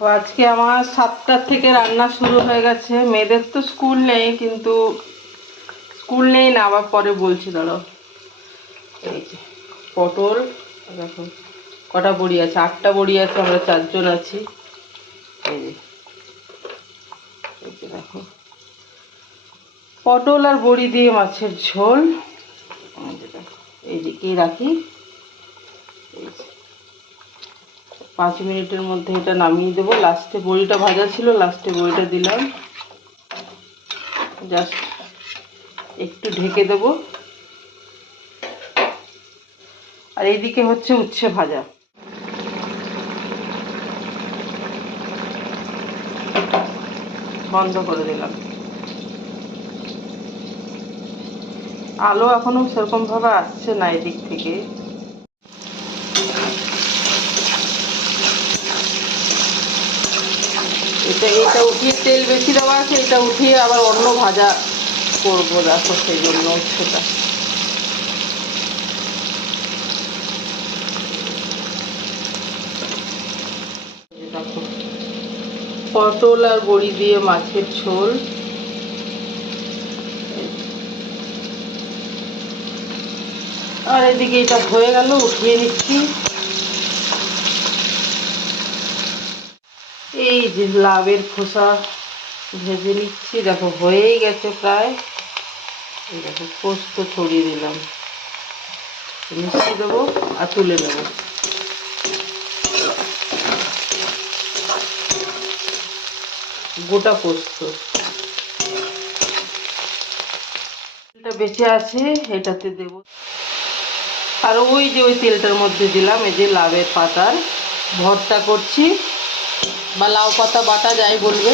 আজকে আমার সাতটার থেকে রান্না শুরু হয়ে গেছে। মেয়েদের তো স্কুল নেই, কিন্তু স্কুল নেই না, আবার পরে বলছি, দাঁড়াও। এই যে, পটল, দেখো, কটা বড়ি আছে? আটটা বড়ি আছে, আমরা চারজন আছি। এই যে দেখো। পটল আর বড়ি দিয়ে মাছের ঝোল। এইদিকেই রাখি? এই যে পাঁচ মিনিটের মধ্যে এটা নামিয়ে দেবো। লাস্টে বড়িটা ভাজা ছিল, লাস্টে বড়িটা দিলাম। জাস্ট একটু ঢেকে দেবো। আর এইদিকে হচ্ছে উচ্ছে ভাজা। বন্ধ করে দিলাম। আলো এখনও সেরকম ভাবে আসছে না এদিক থেকে। এটা এটা উঠিয়ে তেল বেশি দেওয়া আছে, এটা উঠিয়ে আবার অন্য ভাজা করব, দেখো সেই জন্য সেটা পটল আর বড়ি দিয়ে মাছের ঝোল। আর এদিকে এটা হয়ে গেল, উঠিয়ে নিচ্ছি। এই যে লাভের খোসা ভেজে নিচ্ছি, দেখো হয়েই গেছে প্রায়। দেখো, পোস্ত ছড়িয়ে দিলাম। মিশিয়ে দেবো আর তুলে নেব। গোটা পোস্ত। বেঁচে আছে, এটাতে দেব। আর ওই যে ওই তেলটার মধ্যে দিলাম, এই যে লাভের পাতার ভর্তা করছি। বা লাউ পাতা বাটা যাই বলবে।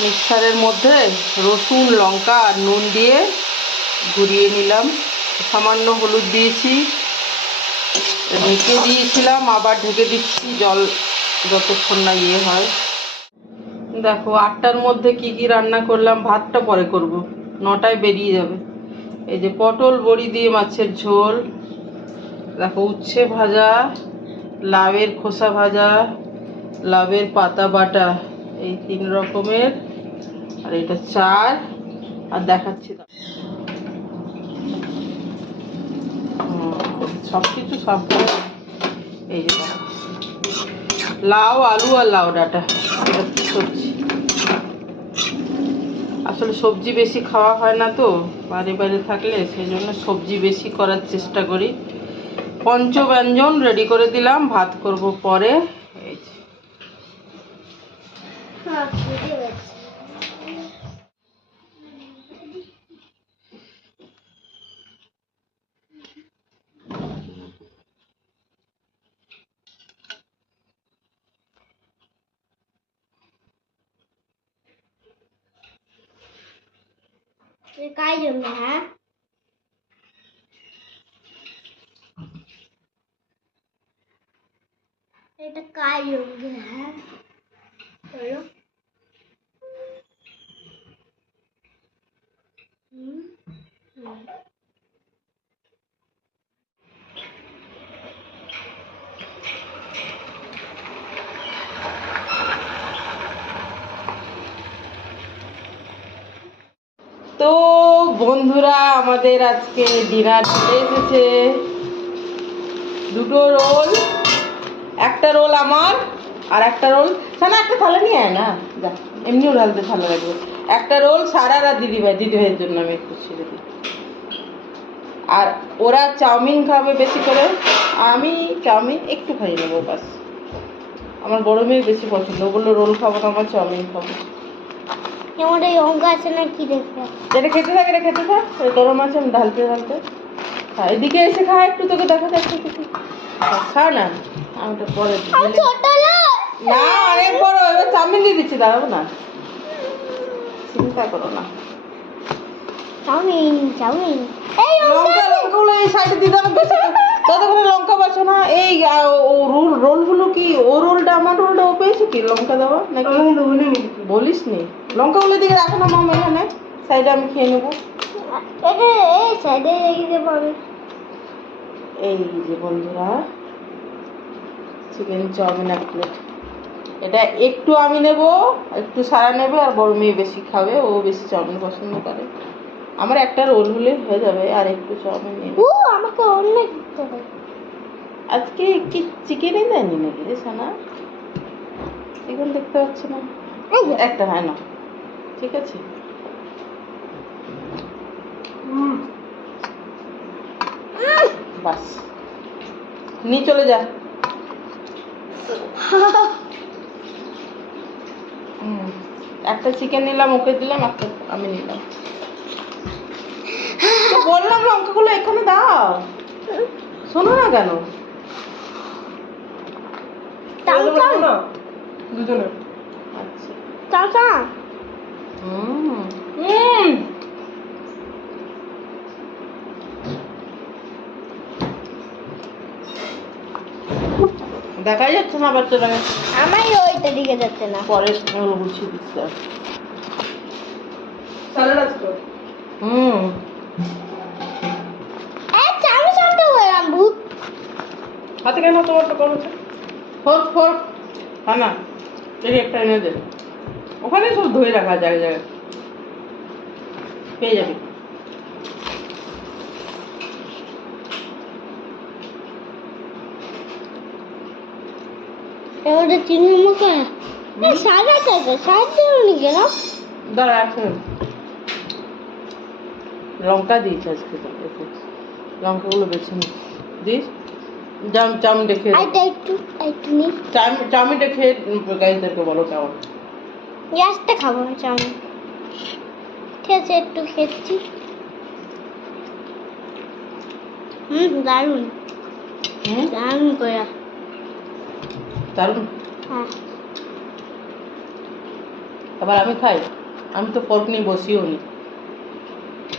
মিক্সারের মধ্যে রসুন, লঙ্কা আর নুন দিয়ে ঘুরিয়ে নিলাম। সামান্য হলুদ দিয়েছি, ঢেকে দিয়েছিলাম, আবার ঢেকে দিচ্ছি, জল যতক্ষণ না ইয়ে হয়। দেখো, আটটার মধ্যে কি কি রান্না করলাম, ভাতটা পরে করব, নটায় বেরিয়ে যাবে। এই যে পটল, বড়ি দিয়ে মাছের ঝোল, দেখো, উচ্ছে ভাজা লাউয়ের খোসা ভাজা, লাউয়ের পাতা বাটা, এই তিন রকমের। আর এটা চার। আর দেখাচ্ছি সব কিছু সব এই যে লাউ, আলু আর লাউ ডাঁটা। সবজি? আসলে সবজি বেশি খাওয়া হয় না তো বাড়ি বাড়ি থাকলে, সেই জন্য সবজি বেশি করার চেষ্টা করি। পঞ্চব্যঞ্জন রেডি করে দিলাম ভাত করব পরে এই যে। ते काय घेऊन हा এটা काय घेऊन घ्या हा বলো হুম হুম। তো বন্ধুরা আমাদের আজকে ডিনার চলে এসেছে দুটো রোল একটা রোল আমার আর একটা রোল না একটা থালা নিয়ে আয় না। যা এমনিও ঢালতে থালা লাগবে একটা রোল সারার আর দিদিভাই দিদিভাইয়ের জন্য আমি একটু ছেড়ে দিই। আর ওরা চাউমিন খাবে বেশি করে আমি চাউমিন একটু খাই নেব বাস আমার বড় মেয়ে বেশি পছন্দ। ও বলল রোল খাব না আমার চাউমিন খাব। এমন এই অঙ্ক আছে না কি দেখবে? যেটা খেতে থাকে এটা খেতে থাক। গরম আছে আমি ঢালতে ঢালতে। হ্যাঁ এদিকে এসে খা একটু তোকে দেখা যাচ্ছে একটু খা না। আমি তো পরে না অনেক বড় এবার চাউমিন দিয়ে দিচ্ছি দাঁড়াবো না। চিন্তা করো না। Chowmein chowmein. এই লঙ্কা লঙ্কাগুলো এই সাইডে দিতে হবে বেশি ততক্ষণে লঙ্কা বাছো না? এই ও রোল রোলগুলো কি? ও রোলটা আমার রোলটা ও পেয়েছে কি? লঙ্কা দেওয়া নাকি? বলিস নি। লঙ্কাগুলো দিকে রাখো না মাম এখানে। সাইডে আমি খেয়ে নেব। এই সাইডে রেখে দেবো আমি। এই যে বন্ধুরা চিকেন চাউমিন এক প্লেট এটা একটু আমি নেব একটু সারা নেবে আর বড় মেয়ে বেশি খাবে ও বেশি চাউমিন পছন্দ করে। আমার একটা রোল হলে হয়ে যাবে আর একটু চাউমিন নিয়ে নেব। ও আমাকে অনেক দিতে হবে আজকে কি চিকেনই দেয়নি নাকি রে সোনা? এখন দেখতে পাচ্ছি না? এই একটা হ্যাঁ না। ঠিক আছে। বাস। নিয়ে চলে যা। একটা চিকেন নিলাম ওকে দিলাম একটা আমি নিলাম। বললাম লঙ্কাগুলো এখানে দাও। শোনো না কেন? দুজনে আচ্ছা হুম। হুম। দেখাই যাচ্ছে না বাচ্চাটাকে আমারই ওইটা দিকে যাচ্ছে না। পরে গুছিয়ে দিচ্ছে হুম। চামটা হাতে কেন তোমারটা কম ফোর ফোর। হ্যাঁ না একটা এনে দে। ওখানে সব ধুয়ে রাখা যায় জায়গায়। পেয়ে যাবি। এবারে মুখে? সাদা চাইছে সাদা কেন দাঁড়া সেকেন্ড লঙ্কা দিয়েছে আজকে লঙ্কাগুলো বেছে নি। দিস। জাম খেয়ে আইটা একটু একটু নি। চাউমিন চাউমিনটা খেয়ে গাইদেরকে বলো কেমন। গ্যাসটা খাব চাউমিন ঠিক আছে একটু খেয়েছি হুম দারুণ। দারুণ করে। দারুণ হ্যাঁ। আবার আমি খাই। আমি তো ফর্ক নিয়ে বসিও নি।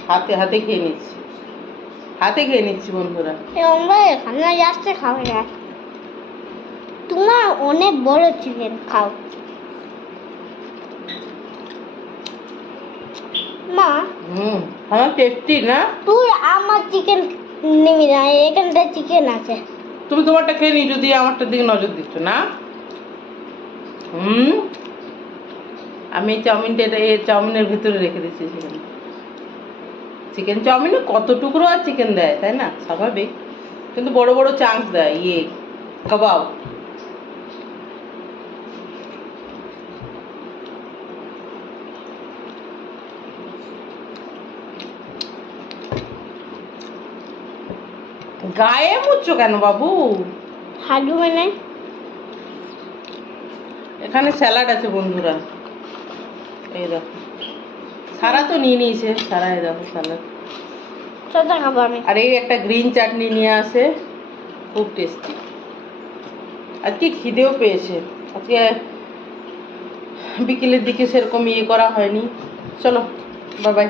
হাতে হাতে খেয়ে নিচ্ছি। হাতে খেয়ে নিচ্ছি বন্ধুরা। এখানে খাব না। তোমার অনেক বড় চিকেন খাও। মা হুম আমার টেস্টি না? তুই আমার চিকেন নিবি না এখানটা চিকেন আছে। তুমি তোমারটা খেয়ে নি যদি আমারটার দিকে নজর দিচ্ছ, না? হুম? আমি এই চাউমিনটা এই চাউমিনের ভিতরে রেখে দিচ্ছি সেখানে চিকেন চাউমিনে কত টুকরো আর চিকেন দেয়, তাই না? স্বাভাবিক। কিন্তু বড় বড় চান্স দেয় ইয়ে কাবাব। গায়ে মুচ্ছ কেন বাবু? হাডু মানে? এখানে স্যালাড আছে বন্ধুরা। এই দেখো। সারা তো নিয়ে নিয়েছে। সারা এই দেখো স্যালাড। আর এই একটা গ্রিন চাটনি নিয়ে আসে। খুব টেস্টি। আজকে খিদেও পেয়েছে। আজকে বিকেলের দিকে সেরকম ইয়ে করা হয়নি। চলো বাই বাই